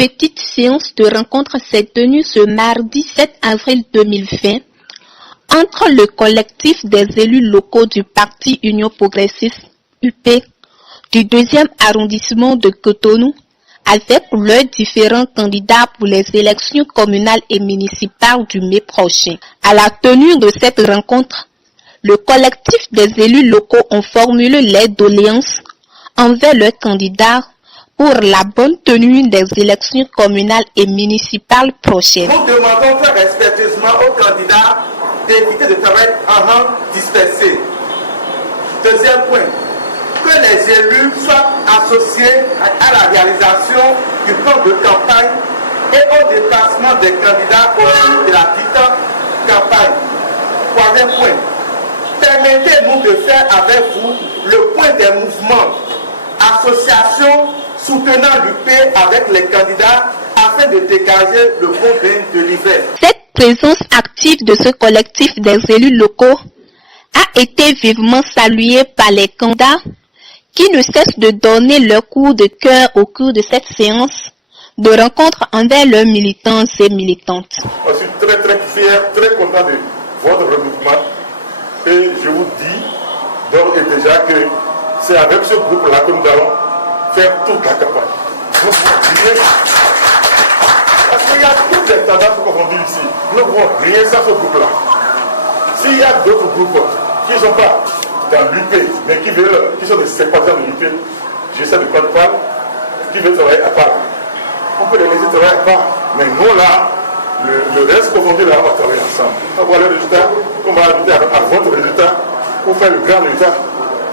petite séance de rencontre s'est tenue ce mardi 7 avril 2020 entre le collectif des élus locaux du parti Union Progressiste UP du 2e arrondissement de Cotonou avec leurs différents candidats pour les élections communales et municipales du mai prochain. À la tenue de cette rencontre, le collectif des élus locaux ont formulé les doléances envers leurs candidats pour la bonne tenue des élections communales et municipales prochaines. Nous demandons très respectueusement aux candidats d'éviter de travailler en rang dispersé. Deuxième point, que les élus soient associés à la réalisation du plan de campagne et au déplacement des candidats au cours de la dite campagne. Troisième point, permettez-nous de faire avec vous le point des mouvements, associations soutenant l'UP avec les candidats afin de dégager le bon bain de l'hiver. Cette présence active de ce collectif des élus locaux a été vivement saluée par les candidats qui ne cessent de donner leur coup de cœur au cours de cette séance de rencontre envers leurs militants et militantes. Je suis très fier, très content de votre regroupement et je vous dis d'ores et déjà que c'est avec ce groupe-là que nous allons faire toute la campagne. Parce qu'il y a toutes les tendances confondues ici. Nous ne pouvons rien sans ce groupe-là. S'il y a d'autres groupes qui ne sont pas dans l'UP, mais qui sont des sympathisants de l'UP, je sais de quoi je parle, qui veulent travailler à part. On peut les laisser travailler à part. Mais nous là, le reste confondu là, on va travailler ensemble. On va voir le résultat, on va ajouter à votre résultat pour faire le grand résultat.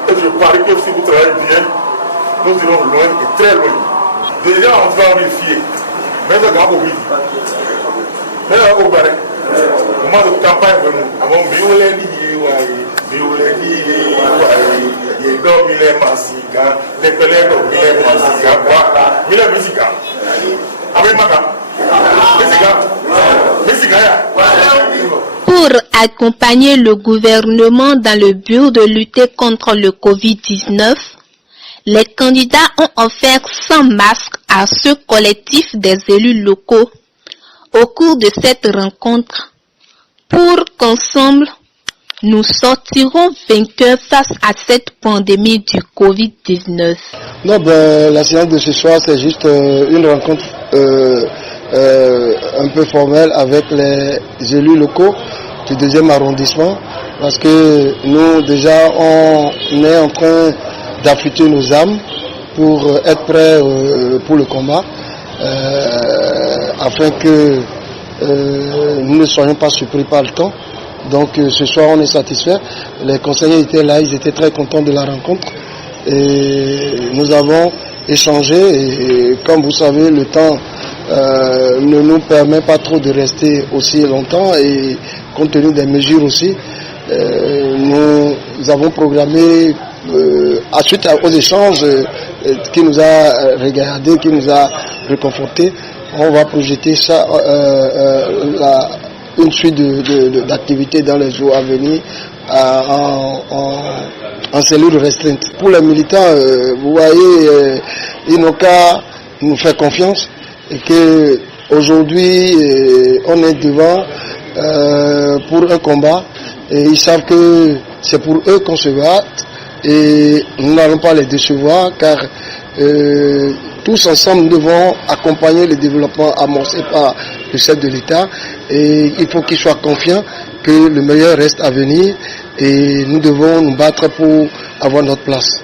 Et je parie que si vous travaillez bien, nous irons loin et très loin. Déjà, on va vérifier. Mais ça va oui. Mais ça va vous parler. Au moment de campagne, nous avons Pour accompagner le gouvernement dans le but de lutter contre le Covid-19, les candidats ont offert 100 masques à ce collectif des élus locaux au cours de cette rencontre pour qu'ensemble, nous sortirons vainqueurs face à cette pandémie du Covid-19. Non, la séance de ce soir, c'est juste une rencontre un peu formelle avec les élus locaux du 2e arrondissement, parce que nous, déjà, on est en train d'affûter nos âmes pour être prêts pour le combat, afin que nous ne soyons pas surpris par le temps. Donc ce soir on est satisfait. Les conseillers étaient là, ils étaient très contents de la rencontre et nous avons échangé et comme vous savez le temps ne nous permet pas trop de rester aussi longtemps et compte tenu des mesures aussi, nous avons programmé suite aux échanges qui nous a regardé, qui nous a réconforté, on va projeter ça une suite d'activités dans les jours à venir en cellule restreinte. Pour les militants, vous voyez, ils n'ont qu'à nous faire confiance et qu'aujourd'hui, on est devant pour un combat et ils savent que c'est pour eux qu'on se bat et nous n'allons pas les décevoir car tous ensemble nous devons accompagner le développement amorcé par le chef de l'État et il faut qu'il soit confiant que le meilleur reste à venir et nous devons nous battre pour avoir notre place.